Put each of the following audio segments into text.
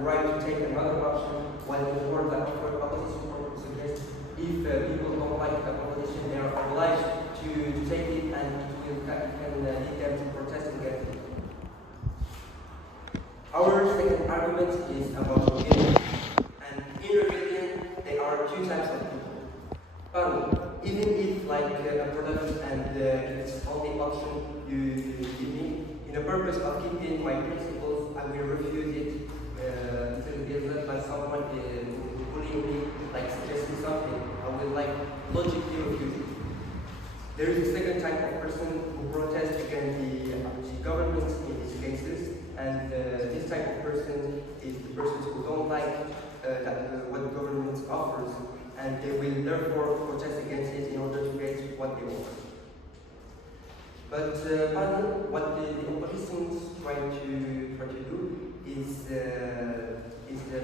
the right to take another option, while the word that offer opposition suggests if people don't like a proposition, they are obliged to take it, and it can lead them to protest against it. Our second argument is about rebellion. And in rebellion, there are two types of people. Even if like a product and it's only option you give me, in the purpose of keeping my principles, I will refuse it until there's not like someone bullying me, like suggesting something. I will like logically refuse it. There is a second type of person who protests against the government in these cases, and this type of person is the persons who don't like what the government offers, and they will therefore protest against it in order to get what they want. But finally, what the oppositions try to do is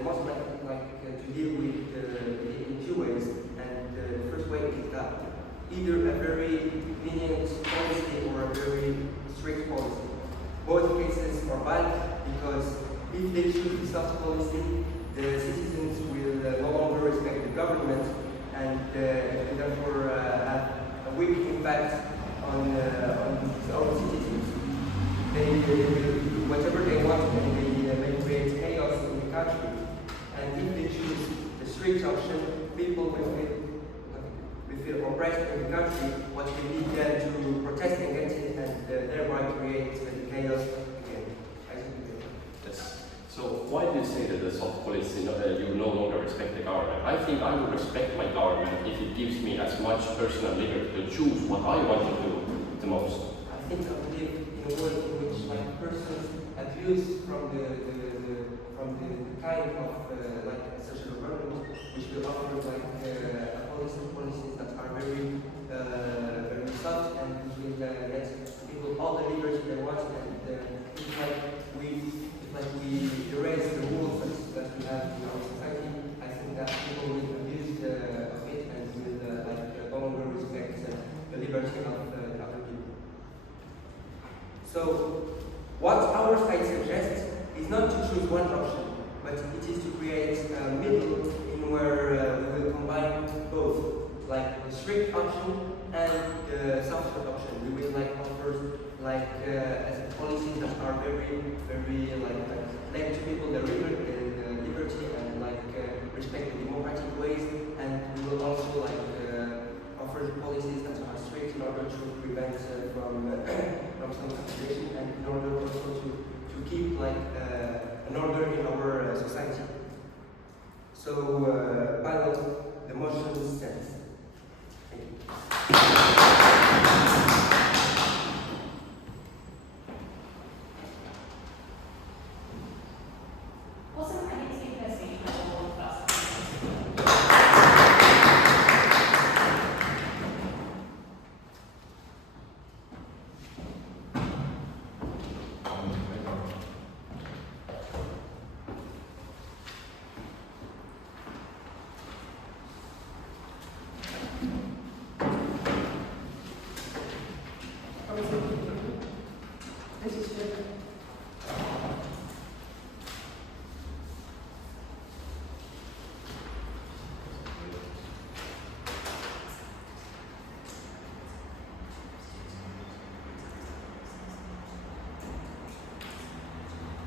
most likely to deal with it in two ways. And the first way is that either a very lenient policy or a very strict policy. Both cases are bad because if they choose the soft policy, the citizens will no longer respect the government, and it will therefore have a weak impact on its own citizens. They will do whatever they want, and they may create chaos in the country. And if they choose the strict option, people will feel oppressed in the country, what will lead them to protest against it, and thereby create chaos again. Yes. So why do you say that the soft policy, you no longer respect the government? I think I would respect my government if it gives me as much personal liberty to choose what I want to do the most. I think I believe in a world in which persons abuse from the kind of social government, which will offer policies that are very soft, and which will let people all the liberty they want, and it's like we erase the rules that we have in our society. I think that people will abuse of it, and will no longer respect the liberty of other people. So what our side suggests is not to choose one option, but it is to create a middle in where we will combine both, like the strict option and the softer option. We will offer as policies that are very lend to people the liberty and respect the democratic ways, and we will also offer policies that are strict in order to prevent from some accusation, and in order also to keep an order in our society. So finally, the motion stands. Thank you.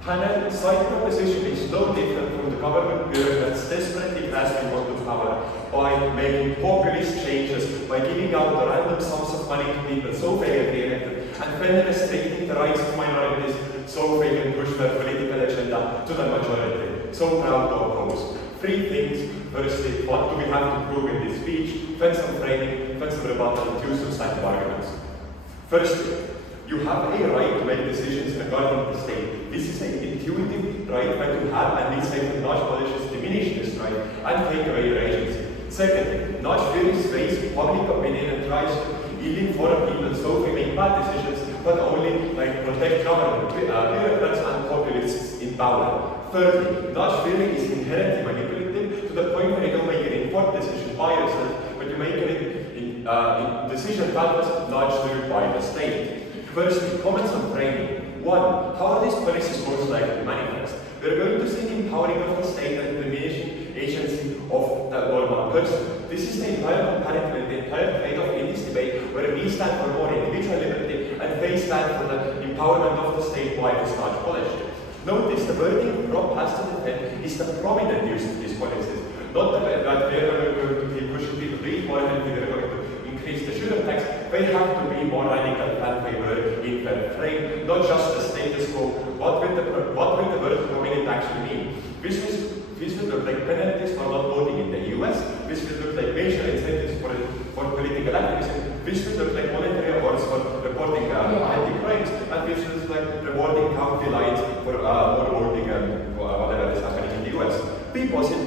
Panel side proposition is no different from the government bureaucrats desperately grasping onto power by making populist changes, by giving out the random sums of money to people so they get re-elected, and then restricting the rights of minorities so they can push their political agenda to the majority. So proud to oppose. Three things. Firstly, what do we have to prove in this speech? Then some framing, then some rebuttal, and two substantive arguments. Firstly, you have a right to make decisions regarding the state. This is an intuitive right that you have, and this say that large politicians diminish this right and take away your agency. Second, large firms face public opinion and tries to ill-inform people so they make bad decisions, but only protect government, bureaucrats and populists in power. Thirdly, large firming is inherently manipulative to the point where you don't make an informed decision by yourself, but you make it in decision that largely by the state. Firstly, comments on framing. 1. How are these policies most likely manifest? We are going to see the empowering of person. This is the entire comparative, the entire trade-off in this debate, where we stand for more individual liberty and they stand for the empowerment of the state by this large policy. Notice the wording Rob has to defend is the prominent use of these policies, not the fact that we are going to be pushing people to eat more healthy, we are going to increase the sugar tax. They have to be more radical than they were in their frame, not just the status quo. What will the word prominent actually mean? This will look like penalties for not voting in the US. This will look like major incentives for political activism. This will look like monetary awards for reporting petty crimes. And this will look like rewarding county lines for more voting and whatever is happening in the US. We posit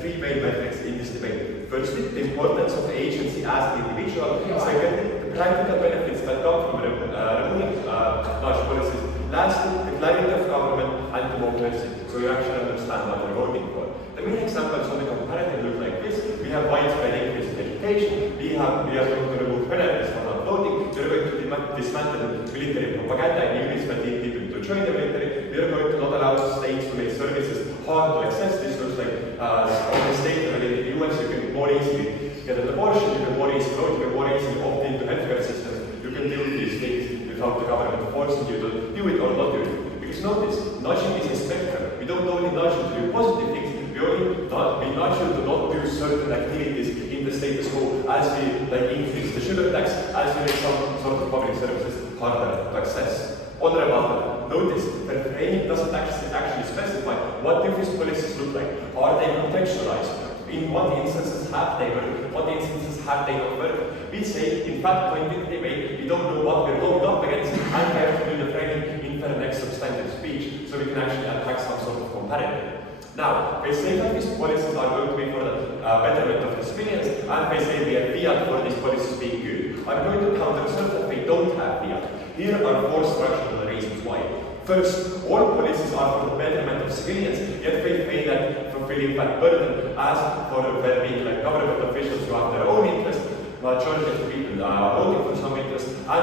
three main metrics in this debate. Firstly, the importance of the agency as the individual. Secondly, the practical benefits that come from removing large policies. Lastly, the clarity of government and democracy, so you actually understand what you're voting for. The main examples on the comparative look like this. We have widespread increase in education. We are going to remove penalties for not voting. We are going to dismantle military propaganda and units that lead people to join the military. We are going to not allow states to make services hard to access. This looks like on the state level in the US, you can more easily get an abortion, you can more easily vote, you can more easily opt into healthcare systems. You can do these things without the government forcing you to do it or not do it. Because notice, nudging is a spectrum. We don't only nudge you to do positive things, we nudge you to not do certain activities in the status quo as we increase the sugar tax, as we make some sort of public services harder to access. On the rebuttal, notice the framing doesn't actually specify what do these policies look like. Are they contextualized? In what instances have they worked? What instances have they not worked? We say, in fact, point in the debate, we don't know what we're going up against, and we have to do the framing in the next substantive speech, so we can actually attack some sort of comparative. Now, they say that these policies are going to be for the betterment of the civilians, and they say we have fiat for these policies being good. I'm going to counter that they don't have fiat. Here are four structural reasons why. First, all policies are for the betterment of civilians, yet they fail at fulfilling that burden as for there being government officials who have their own interest, majority of people are voting for some interest, and 1,000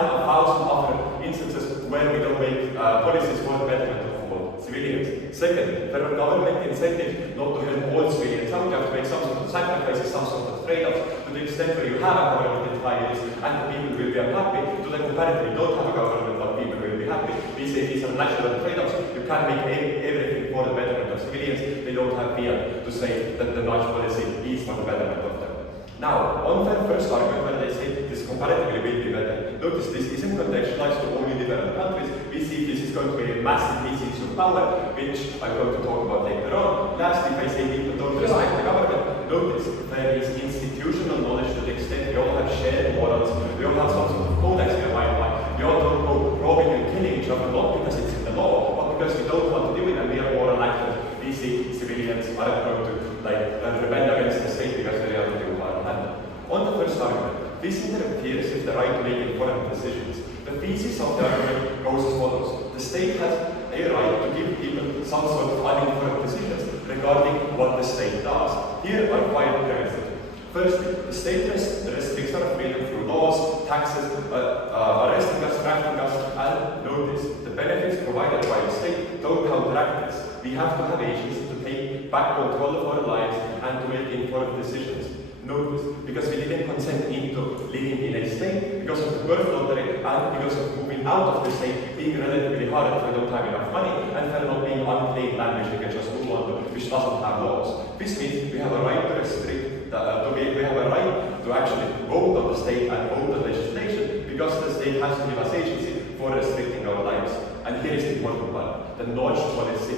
other instances where we don't make policies for the betterment of all civilians. Second, there are government incentives not to help all civilians out. You have to make some sort of sacrifices, some sort of trade-offs. To the extent where you have a government in five years and the people will be unhappy, to the comparative, you don't have a government but people will be happy. We say these are natural trade-offs. You can't make everything for the betterment of civilians. They don't have fear to say that the nudge policy is for the betterment of them. Now, on their first argument, when they say this comparatively will be better, notice this isn't contextualized to only developed countries. We see this is going to be a massive misuse of power, which I'm going to talk about later on. Lastly, if I say people don't respect the government, notice there is institutional knowledge to the extent we all have shared morals, we all have some sort of codex we abide by. We all don't go robbing and killing each other, not because it's in the law, but because we don't want to do it and we are moral actors. We see civilians aren't going to rebel against the state because they are not doing moral handle. On the first argument, this interferes with the right to make informed decisions. The thesis of the argument goes as follows. The state has a right to give people some sort of uninformed decisions regarding what the state does. Here are five premises. Firstly, the state restricts our freedom through laws, taxes, arresting us, tracking us, and notice, the benefits provided by the state don't counteract this. We have to have agency to take back control of our lives and to make informed decisions. Notice, because we didn't consent into living in a state, because of the birth lottery, and because of moving out of the state being relatively hard if we don't have enough money, and for not being unclaimed land which we can just move on to, which doesn't have laws. This means we have a right to restrict, we have a right to actually vote on the state and vote on legislation, because the state has to give us agency for restricting our lives. And here is the important part. The nudge policy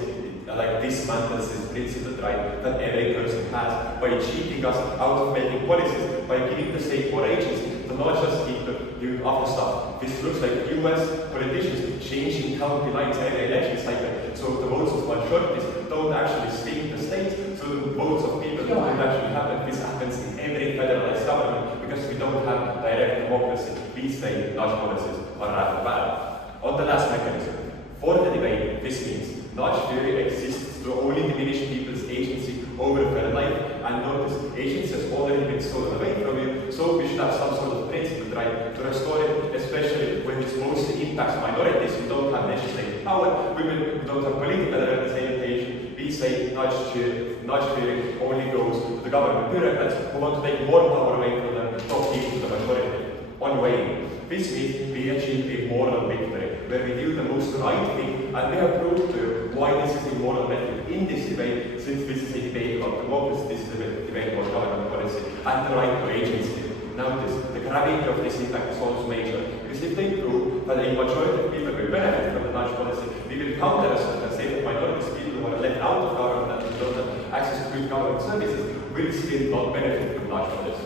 dismantles this principled right that every person has by cheating us out of making policies, by giving the state more agency to not just keep doing other stuff. This looks like US politicians changing county lines every election cycle, so the votes of majorities don't actually stay in the states, so the votes of people don't actually happen. This happens in every federalized government because we don't have direct democracy. We say nudge policies are rather bad. On the last mechanism, for the debate, this means nudge theory exists to only diminish people's agency over their life, and notice, agency has already been stolen away from you, so we should have some sort of principled right to restore it, especially when it mostly impacts minorities who don't have legislative power, women who don't have political representation. We say say nudge fearing only goes to the government bureaucrats who want to take more power away from the top people, the majority. On weighing, this means we achieve a moral victory, where we do the most right thing, and we have proved to you why this is a moral method in this debate, since this is a debate about democracy, this is a debate about government policy, and the right to agency. Notice, the gravity of this impact is also major, because if they prove that a majority of people will benefit from the nudge policy, we will counter assert and say that minorities, people who are left out of government and don't have access to good government services, will still not benefit from nudge policy.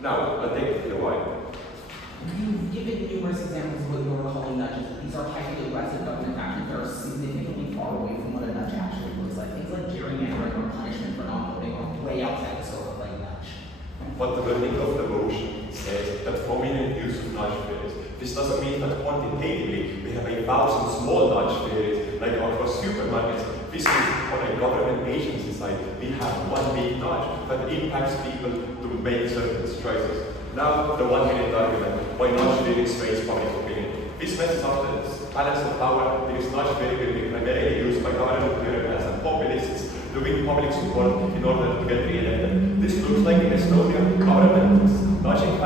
Now, I'll take it to the why. You've given numerous examples of what you're calling nudges. These are highly aggressive government actions that are significantly far away from what a nudge actually looks like. Things like gerrymandering or punishment for non-voting are way outside the scope of like nudge. But the wording of the motion says that prominent use of nudge theories. This doesn't mean that quantitatively we have 1,000 small nudge theories like across supermarkets. This means on a government agency side, we have one big nudge that impacts people to make certain choices. Now, the one-minute argument, why nudge theory sways public opinion. This messes up the balance of power because nudge theory will be primarily used by government bureaucrats and populists to win public support in order to get re-elected. This looks like in Estonia, government nudging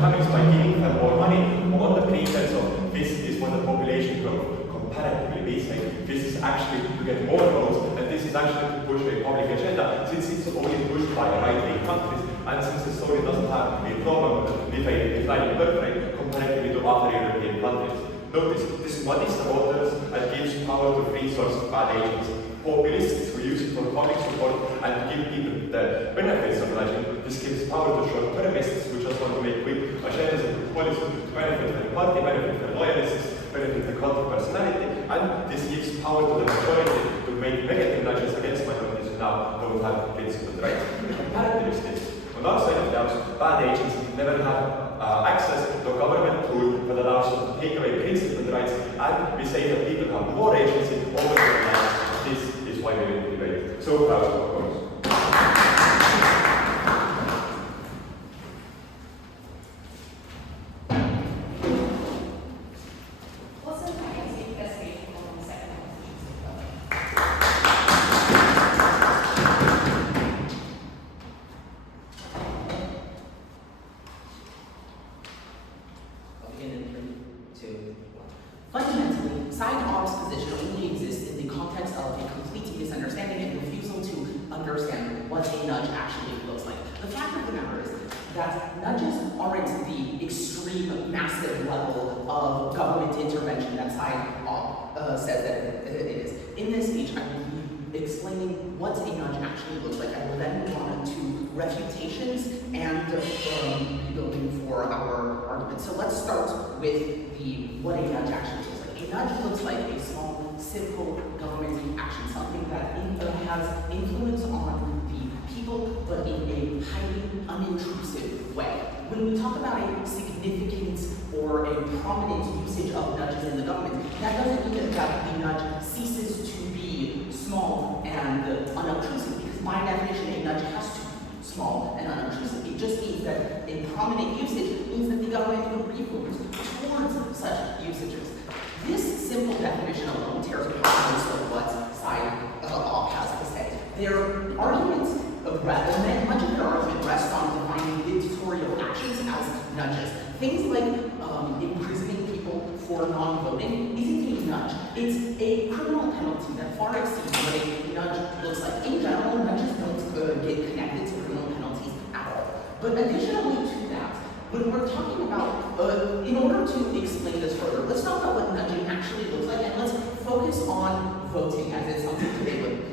families by giving them more money on the pretense of this is for the population growth. Comparatively, we say this is actually to get more votes, and this is actually to push a public agenda, since it's only pushed by right-wing countries, and since Estonia doesn't have a problem with a declining birth rate comparatively to other European countries. Notice, this muddies the waters and gives power to free source of bad agents. Populists who use it for public support and give people the benefits of nudging. This gives power to short-termists who just want to make quick agendas and policies to benefit the party, benefit the loyalists, benefit the cult of personality, and this gives power to the majority to make negative nudges against minorities who now don't have principled rights. The comparative is this. On our side of the house, bad agents never have access to a government tool that allows them to take away principled rights, and we say that people have more agency over their lives. This is why we win the debate. So, of course. Fundamentally, side op's position only exists in the context of a complete misunderstanding and refusal to understand what a nudge actually looks like. The fact of the matter is that nudges aren't the extreme, massive level of government intervention that side op says that it is. In this speech, I will be explaining what a nudge actually looks like. I will then move on to refutations and rebuilding for our argument. So let's start with what a nudge actually looks like. A nudge looks like a small, simple government action, something that has influence on the people, but in a highly unintrusive way. When we talk about a significant or a prominent usage of nudges in the government, that doesn't mean that the nudge ceases to be small and unobtrusive, because by definition, a nudge has to be small and unobtrusive. It just means that a prominent usage means that the government will refocus towards such usages. This simple definition alone tears apart most of what side op has to say. Their arguments, much of their argument rests on defining dictatorial actions as nudges. Things like imprisoning people for non-voting isn't a nudge. It's a criminal penalty that far exceeds what a nudge looks like. In general, nudges don't get connected to criminal penalties at all. But additionally to that, when we're talking about, in order to explain this further, let's talk about what nudging actually looks like, and let's focus on voting as it's something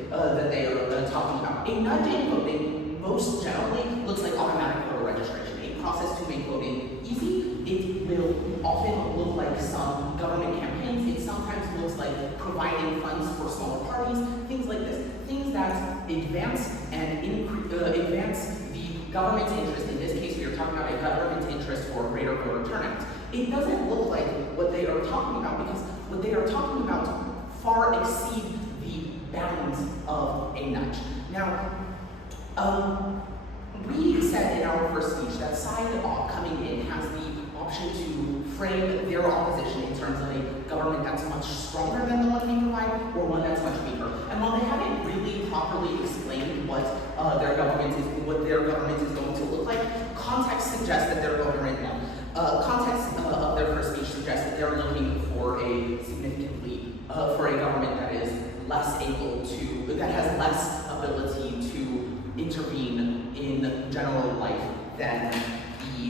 that they are talking about. A nudge in voting most generally looks like automatic voter registration, a process to make voting easy. It will often look like some government campaigns. It sometimes looks like providing funds for smaller parties, things like this. Things that advance and advance the government's interest. In this case, we are talking about a government interest for greater voter turnout. It doesn't look like what they are talking about, because what they are talking about far exceed the bounds of a nudge. Now, we said in our first speech that side op coming in has the option to frame their opposition in terms of a government that's much stronger than the one we provide, or one that's much weaker. that has less ability to intervene in general life than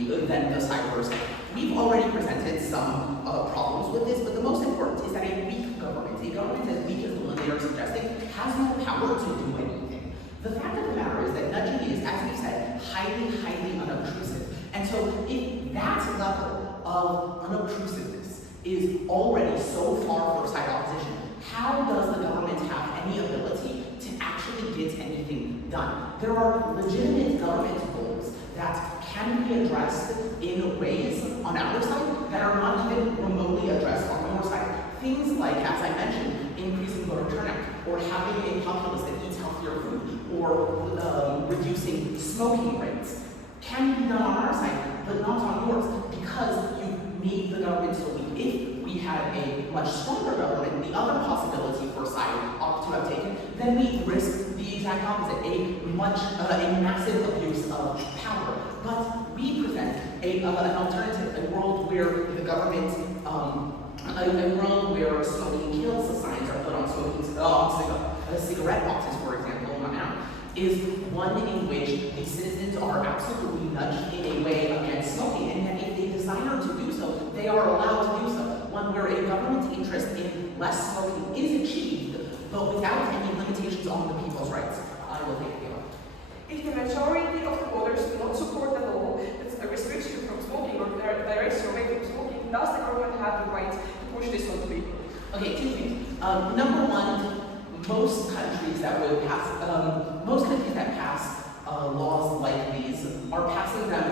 the cyber state. We've already presented some problems with this, but the most important is that a weak government as weak as the one they are suggesting, has no power to do anything. The fact of the matter is that nudging is, as we said, highly, highly unobtrusive. And so if that level of unobtrusiveness is already so far for side opposition, how does the government have any ability to actually get anything done? There are legitimate government goals that can be addressed in ways on our side that are not even remotely addressed on your side. Things like, as I mentioned, increasing voter turnout, or having a populace that eats healthier food, or reducing smoking rates can be done on our side, but not on yours, because you made the government so weak. If we had a much stronger government, the other possibility for side ought to have taken, then we risk the exact opposite, a massive abuse of power. But we present an alternative, a world where the government, a world where smoking kills signs are put on cigarette boxes, for example, not now, is one in which the citizens are absolutely nudged in a way against smoking, and yet if they desire to do so, they are allowed to do so. One where a government interest in less smoking is achieved, but without any limitations on the people's rights. I will take you. If the majority of the voters do not support the law that restricts you from smoking or directs you away from smoking, does the government have the right to push this on people? Okay, two things. Number one, most countries that pass laws like these are passing them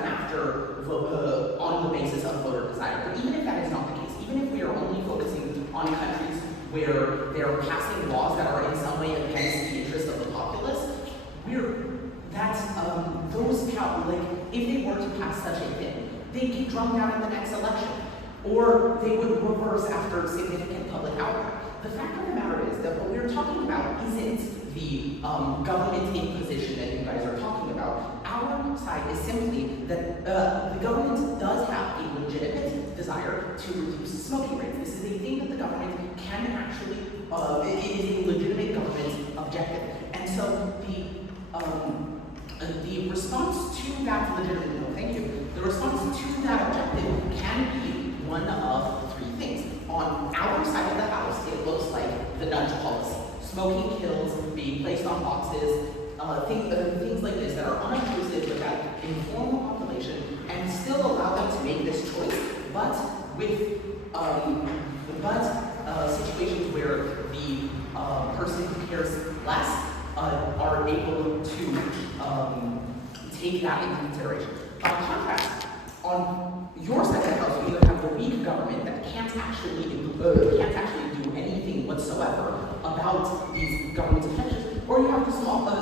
on the basis of voter desire. But even if that is not the case, even if we are only focusing on countries where they're passing laws that are in some way against the interest of the populace, if they were to pass such a thing, they'd get drummed out in the next election, or they would reverse after significant public outcry. The fact of the matter is that what we're talking about isn't the government imposition that you guys are talking about. Our side is simply that the government does have a legitimate desire to reduce smoking rates. This is a thing that the government can actually, it is a legitimate government objective. And so the response to that the response to that objective can be one of three things. On our side of the house, it looks like the nudge policy. Smoking kills, being placed on boxes, things like this that are unobtrusive but that inform the population and still allow them to make this choice, but with situations where the person who cares less are able to take that into consideration. By contrast, on your side of the house, you either have the weak government that can't actually do anything whatsoever about these government's intentions, or you have the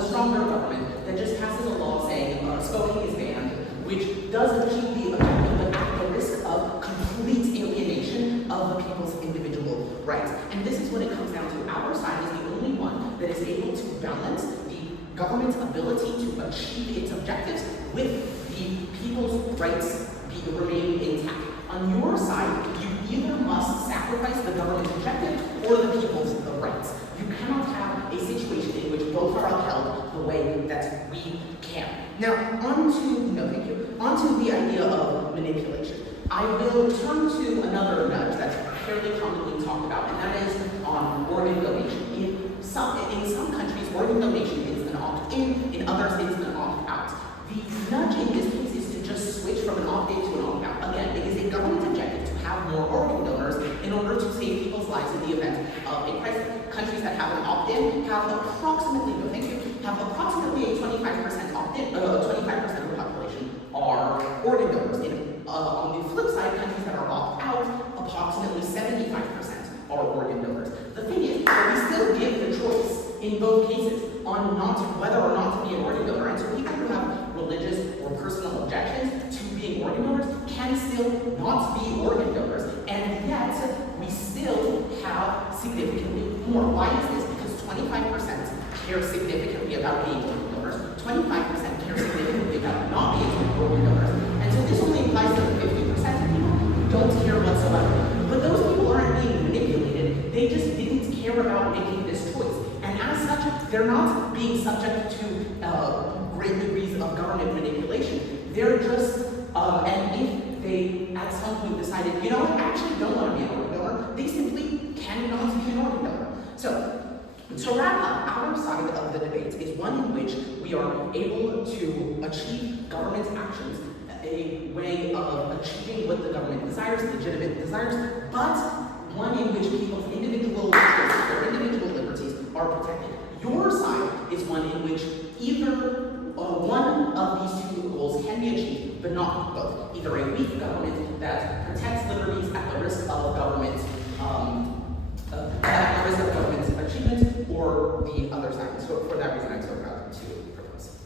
stronger government that just passes a law saying smoking is banned, which does achieve the objective, but at the risk of complete alienation of the people's individual rights. And this is what it comes down to. Our side is the only one that is able to balance the government's ability to achieve its objectives with the people's rights remain intact. On your side, you either must sacrifice the government's objective or the people's rights. You cannot have a situation in which both are upheld the way that we can. Now, onto the idea of manipulation. I will turn to another nudge that's fairly commonly talked about, and that is on organ donation. In some countries, organ donation is an opt-in, in others it's an opt-out. The nudge in this case is to just switch from an opt-in to an opt-out. Again, it is a government objective to have more organ donors in order to save people's lives in the event of a crisis. Countries that have an opt-in have approximately a 25% opt-in, 25% of the population are organ donors. On the flip side, countries that are opt-out, approximately 75% are organ donors. The thing is that we still give the choice in both cases on whether or not to be an organ donor. And so people who have religious or personal objections to being organ donors can still not be organ donors. And yet, we still have significantly more. Why is this? Because 25% care significantly about being organ donors, 25% care significantly about not being organ donors. And so this only applies to the 50% of people who don't care whatsoever. But those people aren't being manipulated. They just didn't care about making this choice. they're not being subject to great degrees of government manipulation. They're just, and if they at some point decided, you know what, I actually don't want to be an organ donor, they simply cannot be an organ donor. So, to wrap up, our side of the debate is one in which we are able to achieve government actions, a way of achieving what the government desires, legitimate desires, but one in which people's individual choices, their individual liberties are protected. Your side is one in which either one of these two goals can be achieved, but not both. Either a weak government that protects liberties at the risk of government achievement, or the other side. So for that reason, I'm so proud to propose.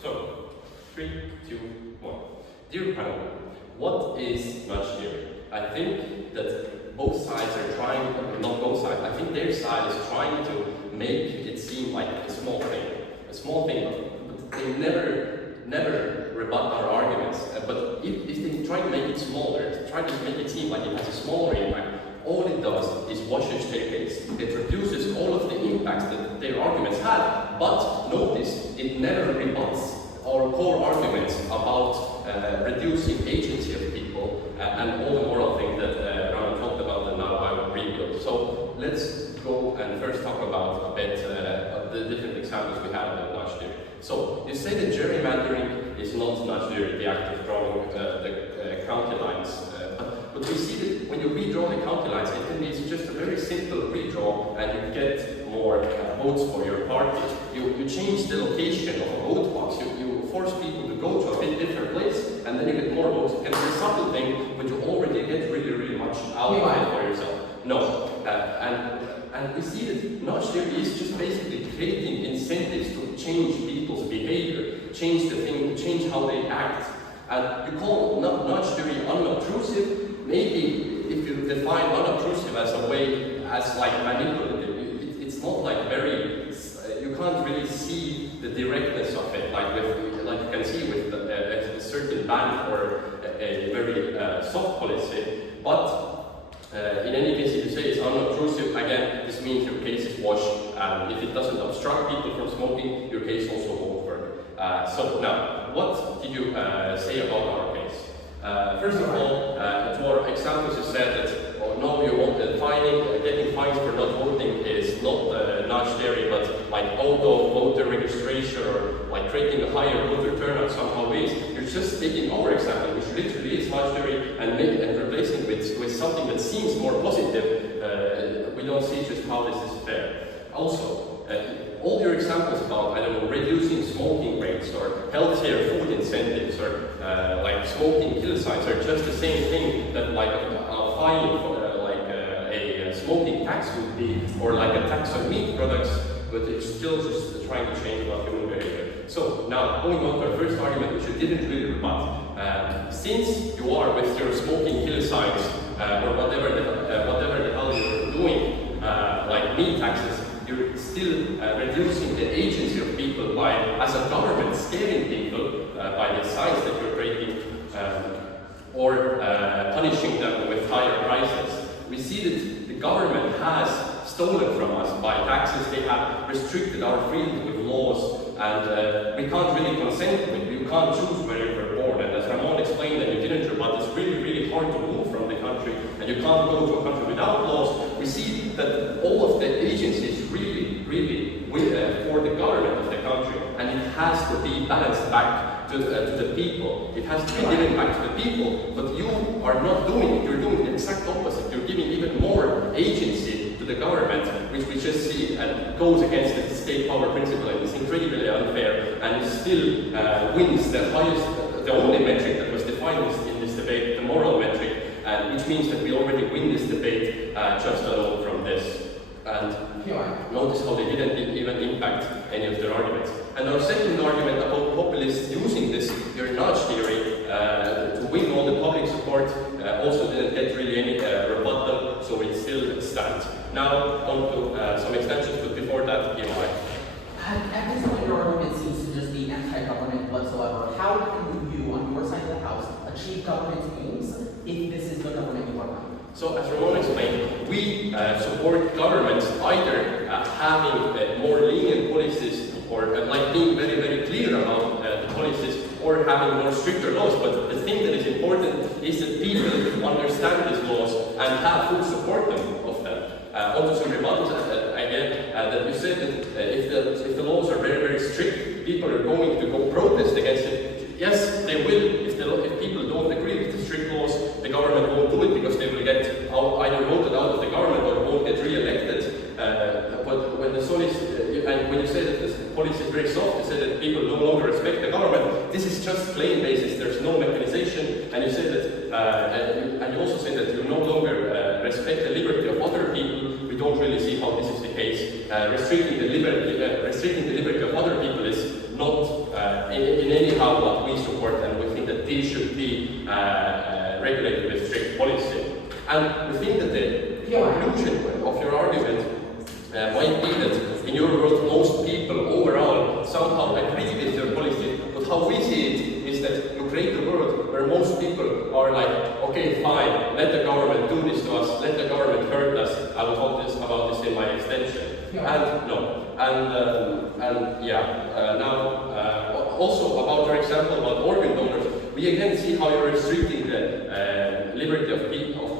So, 3, 2, 1. Dear panel, what is nudge theory? I think that both sides are trying, not both sides, I think their side is trying to make it seem like a small thing, but they never rebut our arguments. But if they try to make it smaller, try to make it seem like it has a smaller impact, all it does is washes their case. It reduces all of the impacts that their arguments had, but notice, it never rebuts our core arguments about reducing agency of people and all the moral things that Rana talked about and now I will rebuild. So let's go and first talk about a bit of the different examples we had about nudge theory. So you say that gerrymandering is not nudge theory, the act of drawing the county lines. But we see that when you redraw the county lines, it can be just a very simple redraw and you get more votes for your party. You change the location of a vote box, you force people to go to a bit different place, and then you get more votes. It can be a subtle thing, but you already get really much out of it for yourself. No, and we see that nudge theory is just basically creating incentives to change people's behavior, change the thing, change how they act. And you call nudge theory unobtrusive. Maybe if you define unobtrusive as a way, as like manipulative, it's not like very, you can't really see the directness of it, like you can see with a certain ban or a very soft policy. But in any case, if you say it's unobtrusive, again, this means your case is washed, and if it doesn't obstruct people from smoking, your case also won't work. So now, what did you say about our case? First of all, to our examples, you said that no, you want getting fines for not voting is not nudge theory, but like auto voter registration or like creating a higher voter turnout somehow is. You're just taking our example, which literally is nudge theory, and replacing it with something that seems more positive. We don't see just how this is fair. Also, all your examples about, I don't know, reducing smoking rates or healthier food incentives or like smoking kill signs are just the same thing that like a fine for a smoking tax would be, or like a tax on meat products, but it's still just trying to change about human behavior. So now, going on to our first argument, which you didn't really rebut, since you are with your smoking kill signs or whatever the hell you're doing, like meat taxes, you're still reducing the agency of people by, as a government, scaring people by the signs that you're creating, or punishing them with higher prices. We see that the government has stolen from us by taxes. They have restricted our freedom with laws, and we can't really consent to it. You can't choose where you were born. And as Ramon explained, and you didn't rebut, it's really hard to move from the country, and you can't go to a country without laws. We see that all of the agencies really for the government of the country, and it has to be balanced back to the people. It has to be given back to the people, but you are not doing it. You're doing the exact opposite. You're giving even more agency to the government, which we just see goes against the state power principle, and it's incredibly unfair, and it still wins the highest, the only metric that was defined in this debate, the moral metric, which means that we already win this debate just alone from this. And notice how they didn't even impact any of their arguments. And our second argument about populists using this nudge theory to win all the public support also didn't get really any rebuttal, so it still stands. Now on to some extensions, but before that, PMI. At this point, your argument seems to just be anti-government whatsoever. How can you, on your side of the house, achieve government aims if this is the government you are running? So, as Ramon explained, we support governments either having more lenient policies or like being very, very clear about the policies, or having more stricter laws. But the thing that is important is that people understand these laws and have full support of them. Also, some rebuttals again that you said that if the laws are very, very strict, people are going to go protest against it. Yes, they will. If people don't agree with the strict laws, the government won't do it because they will get either voted out of the government or won't get re-elected. But when the and when you say that the policy is very soft, you say that people no longer respect the government. This is just plain basis. There's no mechanization, and you say that, and you also say that you no longer respect the liberty of other people. We don't really see how this is the case. Restricting the liberty of other people is not in any how what we support, and we think that these should be regulated with strict policy. And we think that the conclusion of your argument might be that in your world most people overall somehow agree with your policy, but how we see it is that you create a world where most people are like, okay, fine, let the government do this to us, let the government hurt us. I will talk about this in my extension. Also about your example about organ donors, we again see how you're restricting the liberty of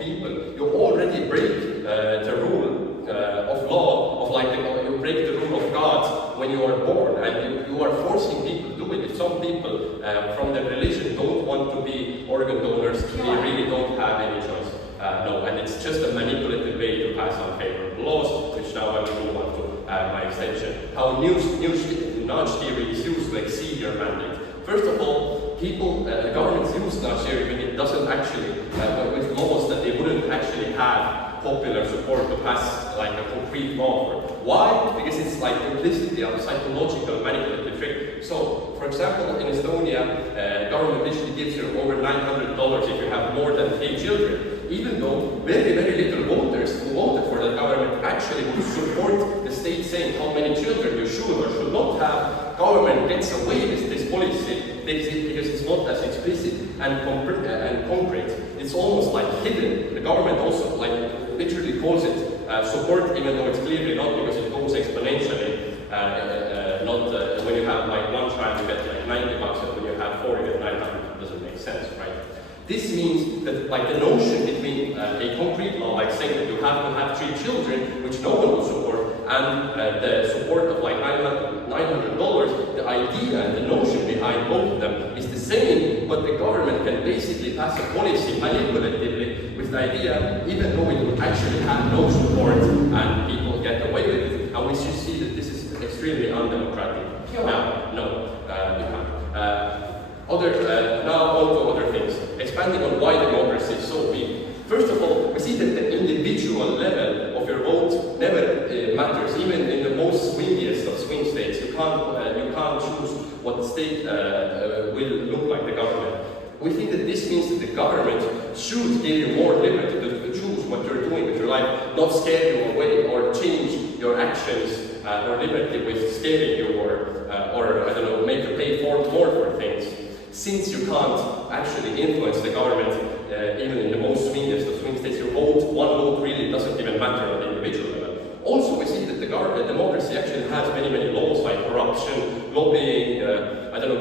people. You already break the rule of law, you break the rule of God when you are born, and you are forcing people to do it. If some people from their religion don't want to be organ donors, they really don't have any choice. And it's just a manipulative way to pass unfavorable laws, which now I will move on to my extension. How nudge theory is used to exceed your mandate. First of all, governments use nudge theory when it doesn't actually, with laws that they wouldn't actually have popular support to pass like a concrete law. Why? Because it's like implicitly a psychological manipulative trick. So, for example, in Estonia, government literally gives you over $900 if you have more than 3 children. Even though very, very little voters who voted for the government actually would support the state saying how many children you should or should not have, government gets away with this policy because it's not as explicit and concrete. It's almost like hidden. The government also literally calls it support, even though it's clearly not, because it goes exponentially. Not when you have like one child, you get like $90, and when you have 4, you get 900. It doesn't make sense, right? This means that like the notion between a concrete law, like saying that you have to have 3 children, which no one will support, and the support of like $900, the idea and the notion behind both of them is the same, but the government can basically pass a policy manipulatively with the idea, even though it would actually have no support and people get away with it. And we should see that this is extremely undemocratic. Now on to other things. Expanding on why democracy is so weak. First of all, we see that the individual level of your vote never matters. Even in the most swingiest of swing states, you can't choose what state will look like the government. We think that this means that the government should give you more liberty to choose what you're doing with your life, not scare you away or change your actions or liberty with scaring you or I don't know, make you pay more for things. Since you can't actually influence the government, even in the most swingiest of swing states, one vote really doesn't even matter on the individual level. Also, we see that the democracy actually has many, many laws like corruption, lobbying,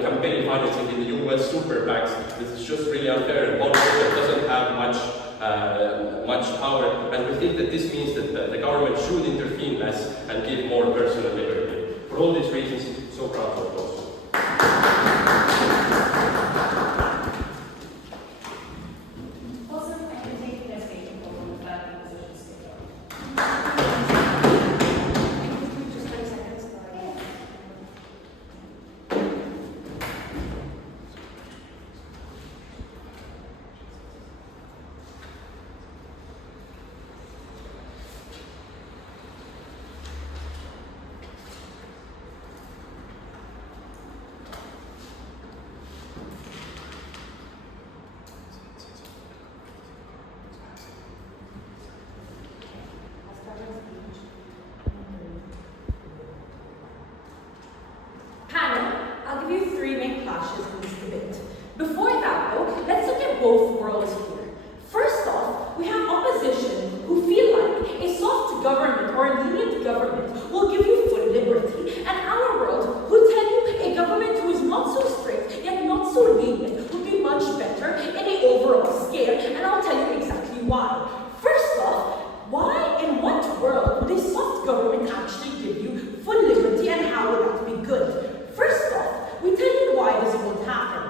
campaign financing in the US, super PACs. This is just really unfair, and one vote doesn't have much power. And we think that this means that the government should intervene less and give more personal liberty. For all these reasons, so proud of those. both worlds here. First off, we have opposition who feel like a soft government or a lenient government will give you full liberty, and our world who tell you a government who is not so strict yet not so lenient would be much better in an overall scale, and I'll tell you exactly why. First off, why in what world would a soft government actually give you full liberty, and how would that be good? First off, we tell you why this won't happen.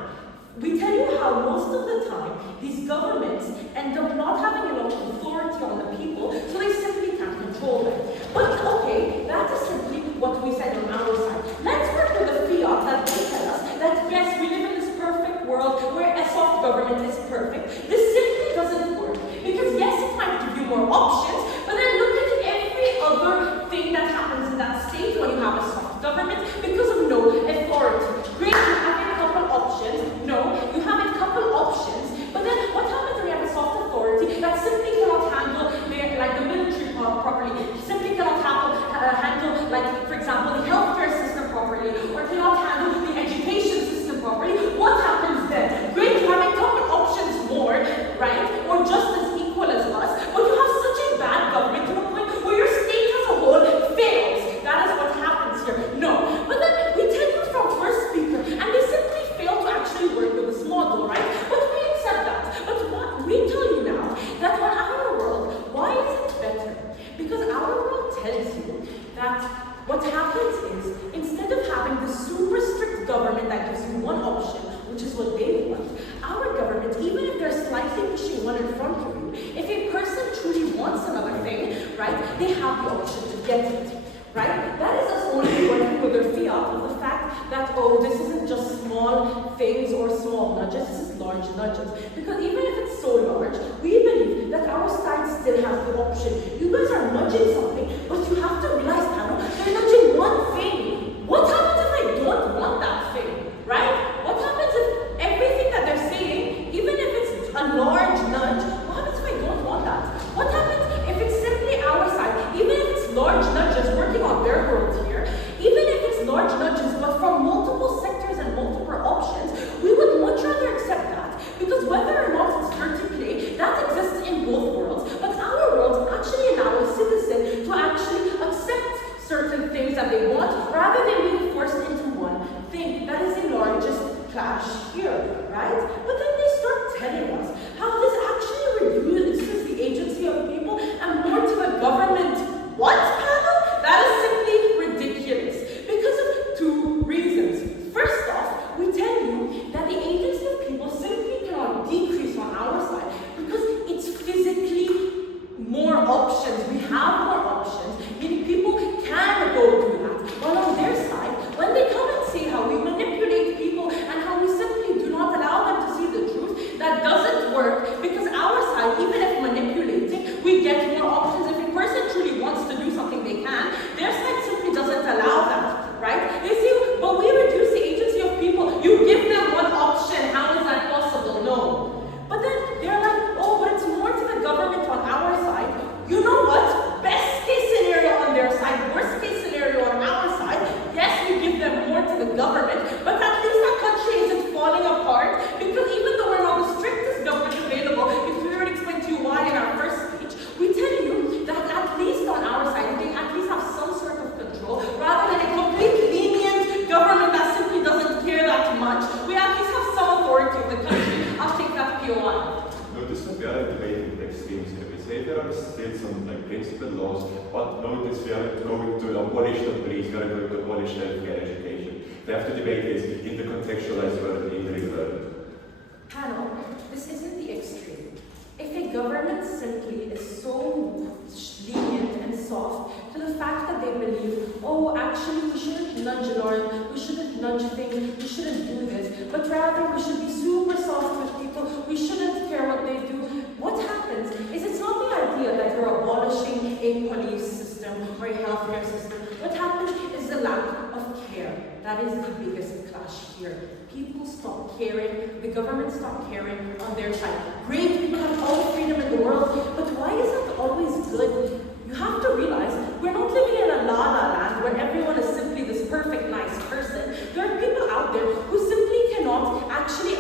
We tell you how most of the time these governments end up not having a lot of authority on the people, so they simply can't control them. But okay, that is simply what we said on our side. Let's work with the fiat that they tell us that yes, we live in this perfect world where a soft government is perfect. This simply doesn't work. Because yes, it might give you more options, but then look at every other thing that happens in that state when you have a soft government because of no authority. Great, you have a couple options. No, you have a couple options. But then what happens when you have a soft authority that simply cannot handle the military properly, simply cannot handle, like, for example, the healthcare system properly, or cannot handle the education system properly? What happens then? Great, you have a couple options more, right? Or just as equal as us, but you have such a bad government to the point where your state as a whole fails. That is what happens here. No. But then we tell you from first speaker, and they simply fail to actually work with this model, right? But we accept that. But what we tell you now, that on our world, why is it better? Because our world tells you that what happens is, instead of having the super strict government that gives you one option, which is what they want, our government, even if they're slightly pushing one in front of you, if a person truly wants another thing, right, they have the option to get it. Right? That is us only working with their fiat of the fact that, oh, this isn't just small things or small nudges, this is large nudges. Because even if it's so large, we believe that our side still has the option. You guys are nudging something, but you have to realize, Tano, they're nudging one thing. What happens if I don't want that thing? Right? What happens if everything that they're saying, even if it's a large nudge, what happens if I don't want that? What happens if it's simply our side, even if it's large nudges working on their world here, even if it's large nudges but from multiple sectors and multiple options, we would much rather accept that, because whether or not it's dirty play, that exists in both worlds, but our world actually allow a citizen to actually accept certain things that they want rather than being forced into one thing. That is the largest clash here, right? But then they start telling us how this actually reduces the agency of people and more to the government. What, panel? That is simply ridiculous because of two reasons. First off, we tell you that the agency of people simply cannot decrease on our side because it's physically more options. We have more options, meaning people can go do that. While on their side, when they come and say how we manipulate people and how we simply do not allow them to see the truth, that doesn't work because our side, even if manipulating, we get more options. If a person truly wants to do something, they can. Their side simply doesn't allow that, right? They say, but we reduce the agency of people. You give them one option. How is that possible? No. But then they're like, oh, but it's more to the government on our side. You know what? Best case scenario on their side, worst case scenario on our side. Yes, we give them more to the government, but at least our country isn't falling apart, because even though we're not the strictest government available, if we already explained to you why in our first speech, we tell you that at least on our side, we at least have some sort of control, rather than a complete lenient government that simply doesn't care that much. We at least have some authority of the country. I'll take that POI. Notice that we are debating the extremes here. We say there are still some principled laws, but notice we are going to abolish the police, we are going to abolish healthcare education. They have to debate this in the contextualized world, in the real world. Panel, this isn't the extreme. If a government simply is so lenient and soft to the fact that they believe, oh, actually we shouldn't nudge Lauren, we shouldn't nudge things, we shouldn't do this, but rather we should be super soft with people, we shouldn't care what they do. What happens is it's not the idea that you're abolishing a police system or a healthcare system. What happens is the lack of care. That is the biggest clash here. People stop caring, the government stop caring on their side. Great, people have all the freedom in the world, but why is that always good? You have to realize we're not living in a la-la land where everyone is simply this perfect, nice person. There are people out there who simply cannot actually,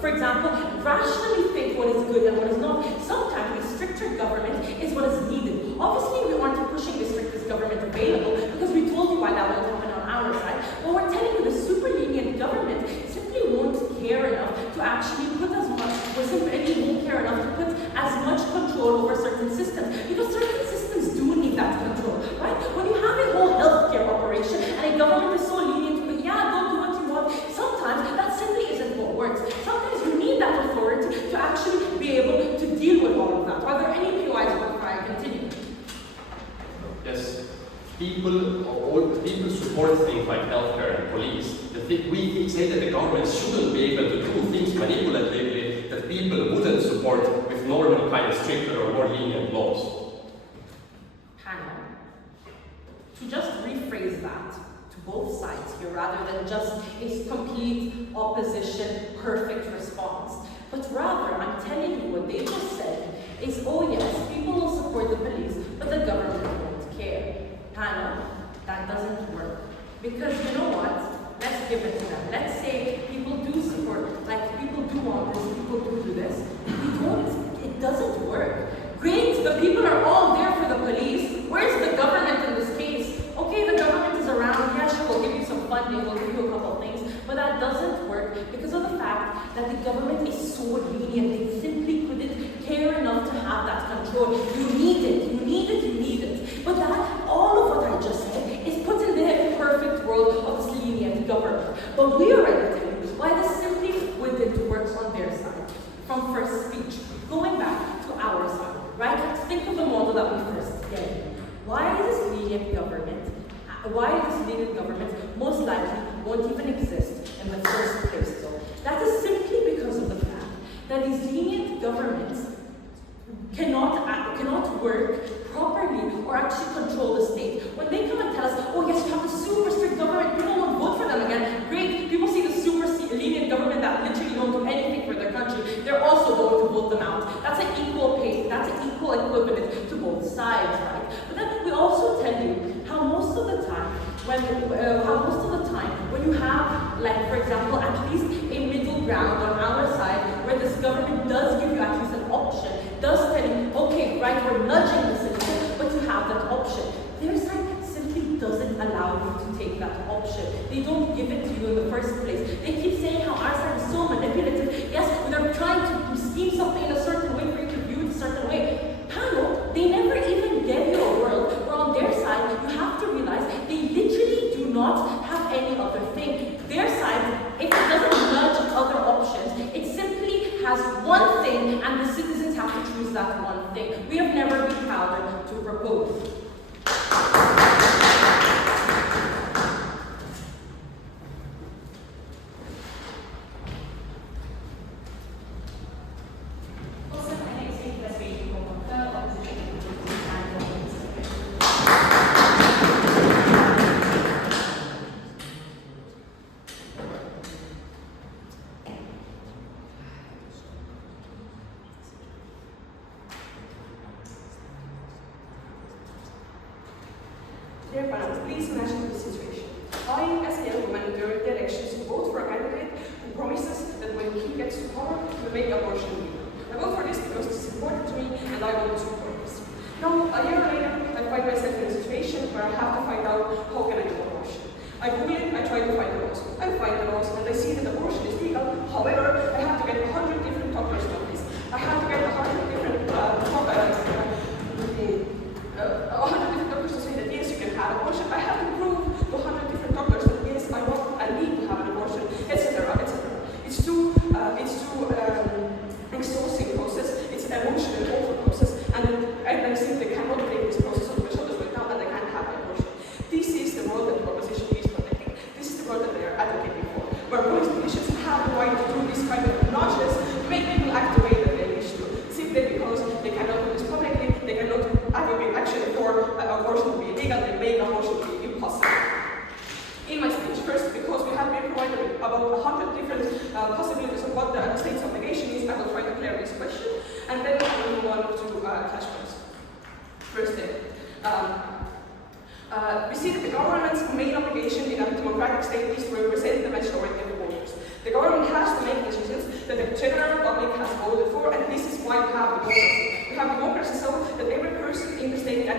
for example, rationally think is good and what is not. Sometimes a stricter government is what is needed. Obviously, we aren't pushing the strictest government available because we told you why that won't happen on our side. But we're telling you the super lenient government simply won't care enough to actually put as much, or simply won't care enough to put as much control over certain systems. Because certain systems do need that control, right? When you have a whole healthcare operation and a government is so lenient, but yeah, don't do what you want, sometimes that simply isn't what works. Sometimes you need that authority to actually be able to deal with all of that. Are there any POIs before I continue? Yes. People support things like healthcare and police. We say that the government shouldn't be able to do things manipulatively that people wouldn't support with normal kind of stricter or more lenient laws. Panel. To just rephrase that to both sides here, rather than just a complete opposition, perfect response. But rather, I'm telling you what they just said is, oh yes, people will support the police, but the government won't care. Panel, that doesn't work. Because you know what? Let's give it to them. Let's say people do support, like people do want this, people do this. It doesn't work. Great, the people are all there for the police. Where's the government in this case? Okay, the government is around, yeah, sure, we'll give you some funding, we'll give you a couple of things, but that doesn't work because of the fact that the government is so lenient, they simply couldn't care enough to have that control. You need it, you need it, you need it. But that, all of what I just said, is put in the perfect world of this lenient government. But we already tell you why this simply wouldn't work on their side. From first speech, going back to our side, right? Let's think of the model that we first get. Why this lenient government most likely won't even exist in the first place, though? That is simply because of the fact that these lenient governments cannot work properly or actually control the state. When they come and tell us, oh yes, you have the super strict government, people won't vote for them again. Great, people see the super lenient government that literally don't do anything for their country. They're also going to vote them out. That's an equal pace, that's an equal equivalent to both sides, right? But then we also tell you how most of the time, when you have, like for example, at least a middle ground on our side, where this government does give you at least an option, does tell you, okay, right, we're nudging the citizen, but you have that option. Their side simply doesn't allow you to take that option. They don't give it to you in the first place. They keep saying how our side is so manipulative. Yes, they're trying to scheme something in a certain way for you to view it a certain way. Panel, they never even gave you a world where on their side, you have to realize they literally do not have any other thing. Their side, if it doesn't nudge other options, it simply has one thing and the citizens have to choose that one thing. We have never been prouder to propose. Dear panel, please imagine this situation. I, as a young woman, during the elections, vote for a candidate who promises that when he gets to power, he will make abortion legal. I vote for this because it is important to me and I want to support this. Now, a year later, I find myself in a situation where I have to find out how can I do abortion. I Google it, I try to find the laws. I find the laws and I see that abortion is legal. However, I have to get 100 different doctors on this. I have to get 100 different doctors to say that yes, you can have abortion. I have to prove to 100 different doctors that yes, I need to have an abortion, etc., etc. It's too exhausting process. It's an emotional awful process, and I simply cannot take this process on my shoulders right now, and I can't have an abortion. This is the world that the opposition is protecting. This is the world that they are advocating for, where politicians have the right to do this kind of nudges to make people act the way that they wish to, simply because they cannot do this publicly, they cannot advocate actually for abortion to be illegal, they make abortion to be impossible. In my speech, first, because we have been provided about 100 different possibilities of what the state's obligation is, I will try to clear this question, and then I will move on to flashpoints. First thing. We see that the government's main obligation in a democratic state is to represent the majority of the voters. The government has to make decisions that the general public has voted for, and this is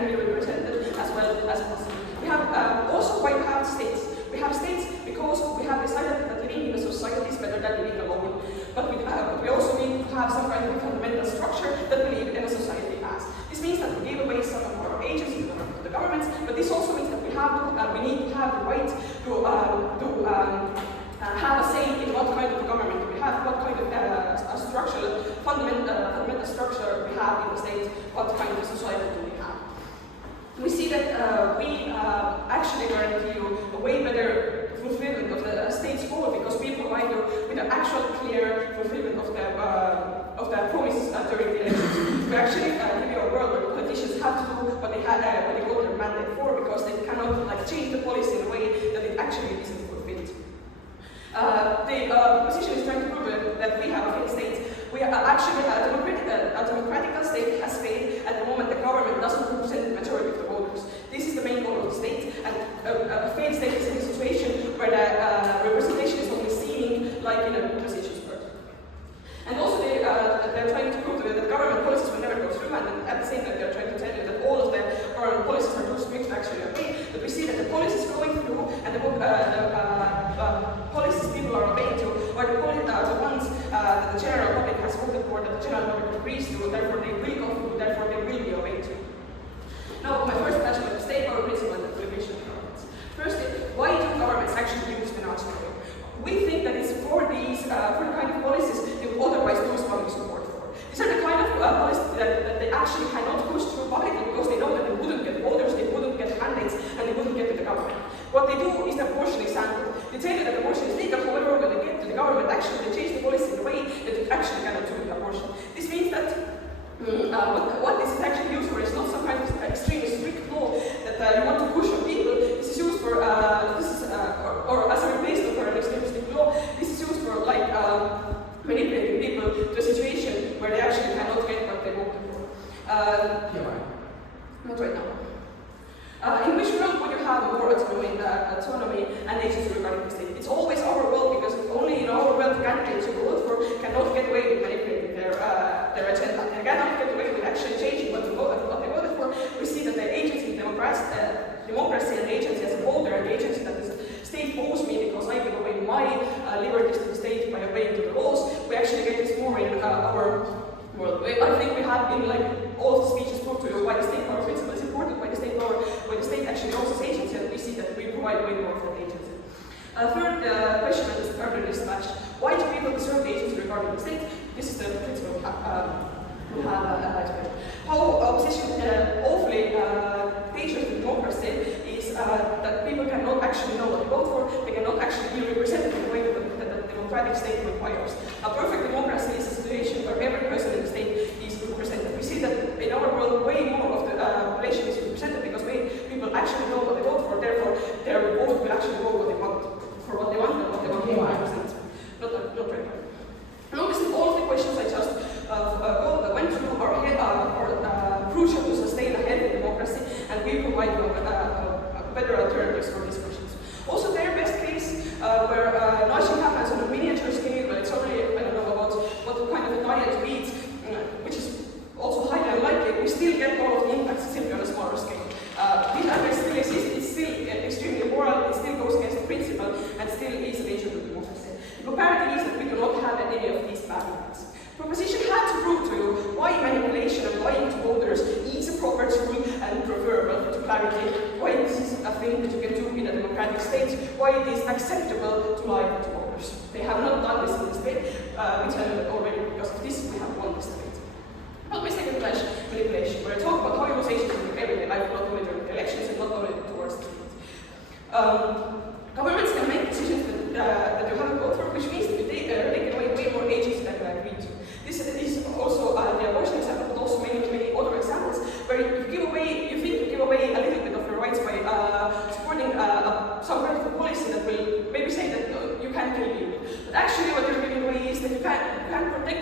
can be represented as well as possible. We have also why we have states. We have states because we have decided that living in a society is better than living alone. But we also need to have some kind of fundamental structure that we live in a society as. This means that we give away some of our agencies to the governments, but this also means that we need to have the right to have a say in what kind of government we have, what kind of structural, fundamental structure we have in the state, what kind of society do we have. We see that we actually guarantee you a way better fulfillment of the state's goal because we provide you with an actual clear fulfillment of the promises during the elections. We actually give you a world where politicians have to do what they got their mandate for because they cannot change the policy in a way that it actually isn't fulfilled. The opposition is trying to prove that we have a failed state. We are actually a democratic state has failed at the moment the government doesn't represent the majority of the voters. This is the main goal of the state, and a failed state is in a situation where the representation is only seeming like in a opposition spurt. And also they're trying to prove that government policies will never go through, and at the same time they're trying to tell you that all of the government policies are too strict to actually obey. But we see that the policies going through and the policies people are obeying to are the ones that the general public has voted for, that the general public agrees to, therefore they will go through, therefore they will be obeyed to. Now, my first question is the state power principle and the prohibition of governments. Firstly, why do governments actually use the nudge model? We think that it's for the kind of policies they would otherwise lose public support for. These are the kind of policies that they actually cannot push through publicly because they know that they wouldn't get voters, they wouldn't get mandates, and they wouldn't get to the government. What they do is the abortion example. They tell you that abortion is legal, however, when they get to the government, actually they change the policy in a way that it actually cannot do with abortion. This means that what this is actually used for is not some kind of extremely strict law that you want to push on people. This is used for, or as a replacement for an extremely strict law, this is used for manipulating people to a situation where they actually cannot get what they wanted for. Not right now. In which world would you have more autonomy and agency regarding the state? It's always our world because only in our world candidates you vote for cannot get away with manipulating their agenda. They cannot get away with actually changing what they voted for. We see that the agency, democracy and agency as a voter and the agency that the state owes me because I give away my liberties to the state by obeying to the laws, we actually get this more in our world. I think we have in all of the speeches proved to you why the state power principle is important, why the state actually owns this agency, and we see that we provide way more for the agency. Third question is urban mismatch. Why do people deserve the agency regarding the state? This is the principle we have explained. How opposition awfully dangerous to democracy is that people cannot actually know what they vote for, they cannot actually be represented in the way that the democratic state requires. A perfect democracy is a situation where every person in the state is represented. We see that in our world way more of the population is represented because people actually know what they vote for, therefore their vote will actually vote what they want, for what they want and what they want to represent. Not right now. And obviously all of the questions I just went through are crucial to sustain a healthy democracy, and we provide better alternatives for these questions. Also, their best case, where nudging happens on a miniature scale, but it's only, I don't know about what kind of a diet we eat, which is also highly unlikely, we still get all of the impacts simply on a smaller scale. These ideas still exist, it's still extremely moral, it still goes against the principle, and still is a danger to democracy. The comparative is that we do not have any of these bad impacts. Proposition had to prove to you why manipulation and lying to voters is a proper tool and preferable to clarity, why this is a thing that you can do in a democratic state, why it is acceptable to lie to voters. They have not done this in this debate, we tell you that already because of this we have won this debate. But my second question, manipulation, where I talk about how you use agents in everyday life, not only during the elections and not only towards the state. Governments can make decisions that you haven't voted for, which means that they take away way more agency than you agreed to. This is also the abortion example, but also many other examples where you think you give away a little bit of your rights by supporting some kind of a policy that will maybe say that you can't kill people. But actually what you're giving away is that you can protect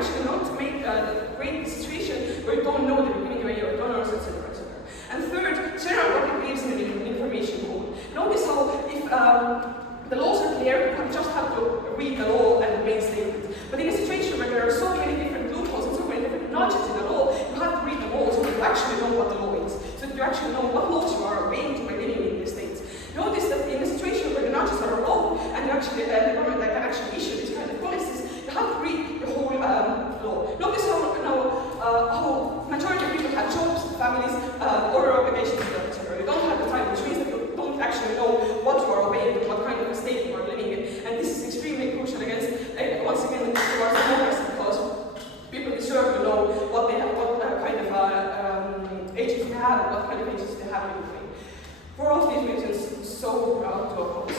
actually not create a situation where you don't know the beginning of your donors, etc., etc. And third, general public believes in the information code. Notice how if the laws are clear, you just have to read the law and the main statement. But in a situation where there are so many different loopholes and so many different nudges in the law, you have to read them all so that you actually know what the law is, so that you actually know what laws you are obeying by living in these states. Notice that in a situation where the nudges are low and you actually, the government can actually issue these kind of policies, you have to read the whole law. Notice how majority of people have jobs, families, other obligations, etc. You don't have the time, which means that you don't actually know what you are obeying and what kind of a state you are living in. And this is extremely crucial against, once again, towards democracy, because people deserve to know what they have, what kind of agents they have, and what kind of agents they have in between. For all of these reasons, so proud to oppose.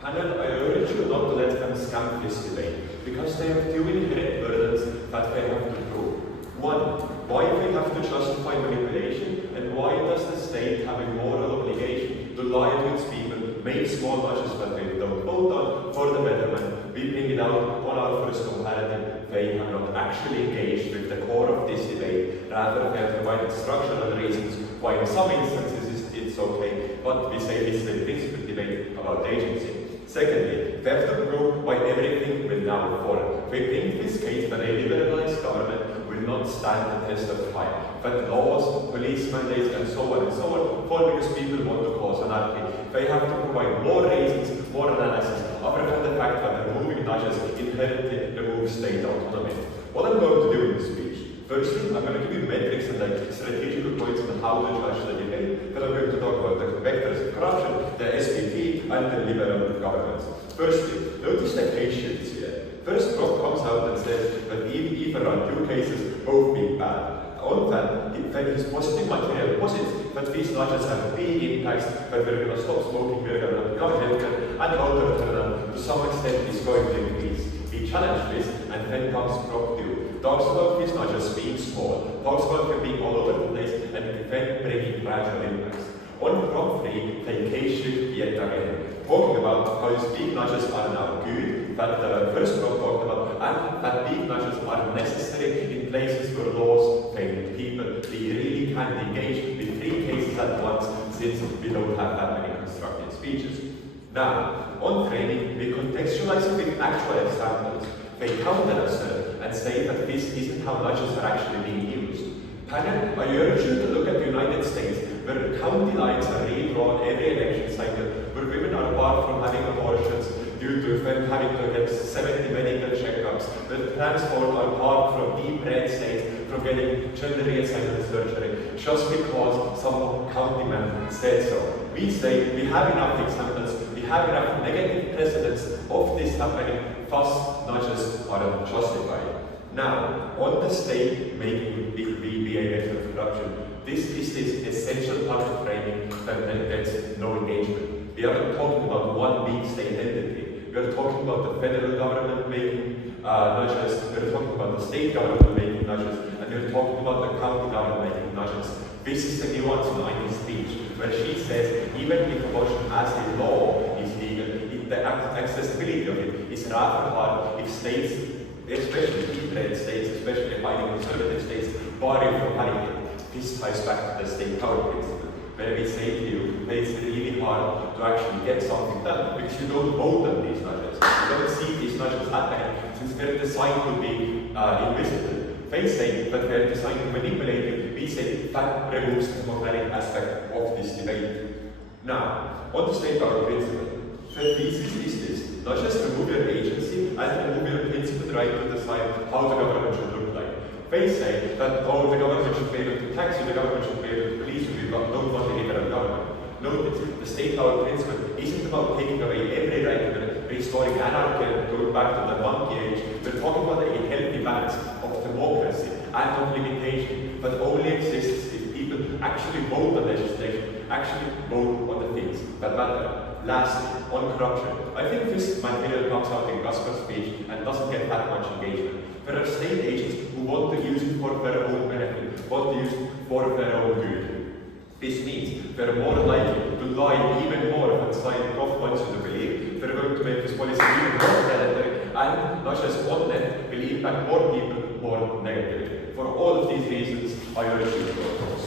Panel, I urge you not to let them scam this debate, because they have two inherent burdens that they have to prove. One, why they have to justify manipulation, and why does the state have a moral obligation to lie to its people, make small nudges that they don't vote on for the betterment? We bring it out on our first comparative. They have not actually engaged with the core of this debate, rather they have provided structural reasons why in some instances it's okay, but we say this is a principal debate about agency. Secondly, they have to prove why everything will now fall. We think this case that a liberalized government will not stand the test of time, that laws, police mandates and so on fall because people want to cause anarchy. They have to provide more reasons, more analysis, other than the fact that removing nudges inherently removes state autonomy. What I'm going to do in this speech, firstly, I'm going to give you metrics and strategical points on how to judge the debate. Then I'm going to talk about the vectors of corruption, the SPT, and the liberal governments. Firstly, notice the case sheets here. First, Prague comes out and says that even on two cases, both being bad. On that, his positive material posits that these nudges have big impacts, that we're going to stop smoking, we're going to become healthier, and auto-return to some extent is going to increase. We challenge this, and then comes Prague 2. Talks about these nudges being small, talks about them being all over the place, and then bringing gradual impacts. On Prague 3, they case shift yet again, talking about how these big nudges are now good, that the first Prague talked about, and that big nudges are necessary in places where laws fail people. We really can engage with three cases at once, since we don't have that many constructed speeches. Now, on training, we contextualize it with actual examples. They counter-assert and say that this isn't how nudges are actually being used. Panel, I urge you to look at the United States, where county lines are redrawn every election cycle, where women are barred from having abortions due to them having to get 70 medical checkups, where trans folk are barred from deep red states from getting gender reassignment surgery, just because some county man said so. We say we have enough examples, we have enough negative precedents of this happening, thus nudges are justified. Now, on the state making be a vector of corruption, this is this essential part of training that gets no engagement. We aren't talking about one big state entity. We are talking about the federal government making nudges, we are talking about the state government making nudges, and we are talking about the county government making nudges. This is the nuance behind his speech, where she says even if abortion as a law is legal, the accessibility of it is rather hard if states, especially deep red states, especially highly conservative states, bar you from having it. This ties back to the state power principle, where we say to you that it's really hard to actually get something done because you don't vote on these nudges. You don't see these nudges happening since they're designed to be invisible. They say that they're designed to manipulate you. We say that removes the democratic aspect of this debate. Now, on the state power principle, the thesis is this: not just remove your agency and remove your principled right to decide how the government should look like. They say that, oh, the government should be able to tax you, the government should be able to police you, we don't want a liberal government. Notice, the state power principle isn't about taking away every right and restoring anarchy and going back to the monkey age. We're talking about a healthy balance of democracy and of limitation that only exists if people actually vote on legislation, actually vote on the things that matter. Lastly, on corruption, I think this material comes out in Gaspar's speech and doesn't get that much engagement. There are state agents who want to use it for their own benefit, want to use it for their own good. This means they're more likely to lie even more and sign it off once you believe. They're going to make this policy even more predatory, and not just one net will impact more people more negatively. For all of these reasons, I urge you to vote for us.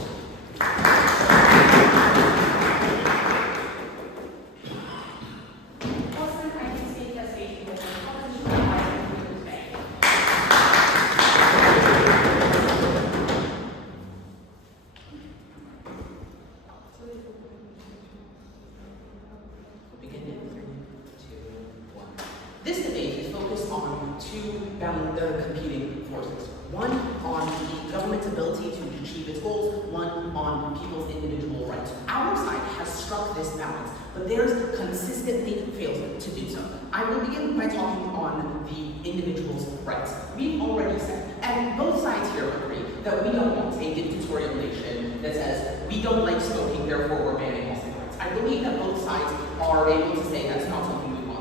This debate is focused on two competing forces. One on the government's ability to achieve its goals, one on people's individual rights. Our side has struck this balance, but theirs consistently fails to do so. I will begin by talking on the individual's rights. We've already said, and both sides here agree, that we don't want a dictatorial nation that says, we don't like smoking, therefore we're banning all cigarettes. I believe that both sides are able to say that's not something we want.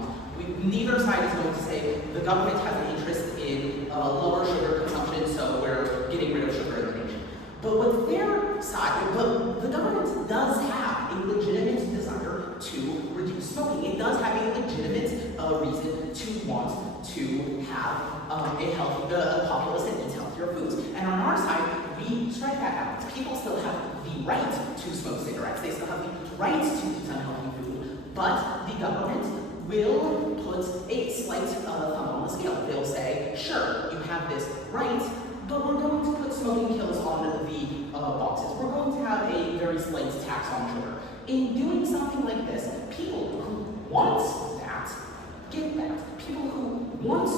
Neither side is going to say the government has an interest in lower sugar consumption, so we're getting rid of sugar in the nation. But what their side, but the government does have a legitimate desire to reduce smoking. It does have a legitimate reason to want to have a populace that eats healthier foods. And on our side, we strike that balance. People still have the right to smoke cigarettes. They still have the right to eat unhealthy food. But the government will put a slight thumb on the scale. They'll say, sure, you have this right, but we're going to put smoking kills on the boxes. We're going to have a very slight tax on sugar. In doing something like this, people who want that get that. People who want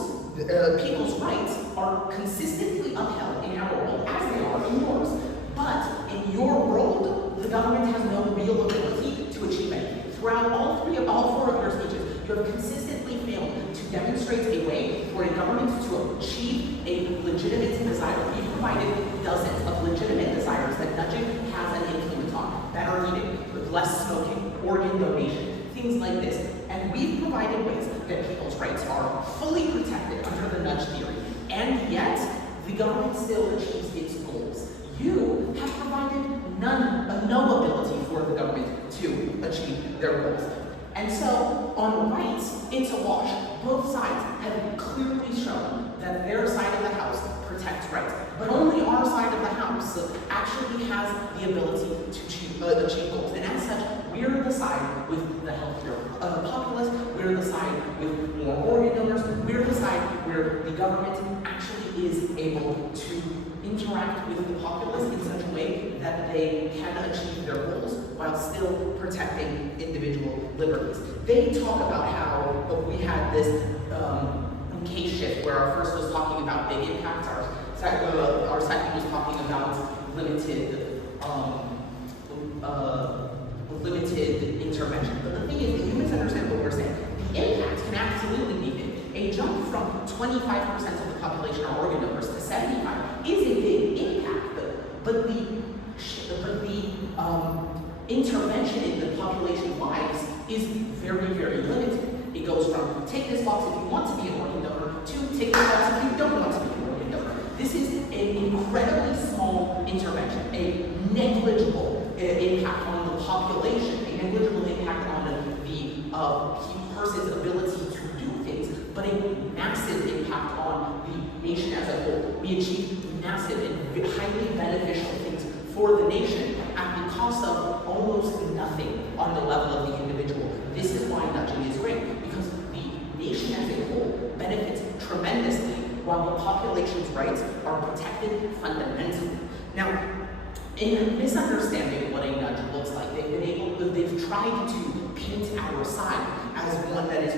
people's rights are consistently upheld in our world as they are in yours. But in your world, the government has no real ability to achieve anything. Throughout all four of your speeches, you have consistently failed to demonstrate a way for a government to achieve a legitimate desire. We've provided dozens of legitimate desires that nudging has an influence on. Better eating, less smoking, organ donation, things like this. And we've provided ways that people's rights are fully protected under the nudge theory. And yet, the government still achieves its goals. You have provided no ability for the government to achieve their goals. And so, on rights, it's a wash. Both sides have clearly shown that their side of the house protects rights. But only our side of the house actually has the ability to achieve goals. And as such, we're the side with the healthier populace, we're the side with more organ donors, we're the side where the government actually is able to interact with the populace in such a way that they can achieve their goals while still protecting individual liberties. They talk about how we had this case shift where our first was talking about big impacts, our second was talking about limited intervention. But the thing is that you misunderstand what we're saying. The impacts can absolutely be big. A jump from 25% of the population are organ donors to 75 is a big impact, but the intervention in the population's lives is very, very limited. It goes from take this box if you want to be an organ donor to take this box if you don't want to be an organ donor. This is an incredibly small intervention, a negligible impact on the population, a negligible impact on the person's ability to do things, but a massive impact on the nation as a whole. We achieve massive and highly beneficial things for the nation at the cost of almost nothing on the level of the individual. This is why nudging is great, because the nation as a whole benefits tremendously while the population's rights are protected fundamentally. Now, in misunderstanding what a nudge looks like, they've tried to paint our side as one that is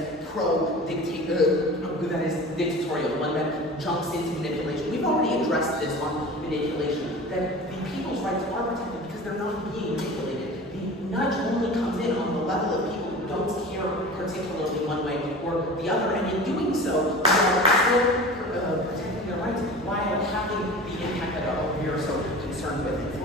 that is dictatorial, one that jumps into manipulation. We've already addressed this on manipulation, that the people's rights are protected because they're not being manipulated. The nudge only comes in on the level of people who don't care particularly one way or the other, and in doing so, they are still protecting their rights while having the impact that we are so concerned with.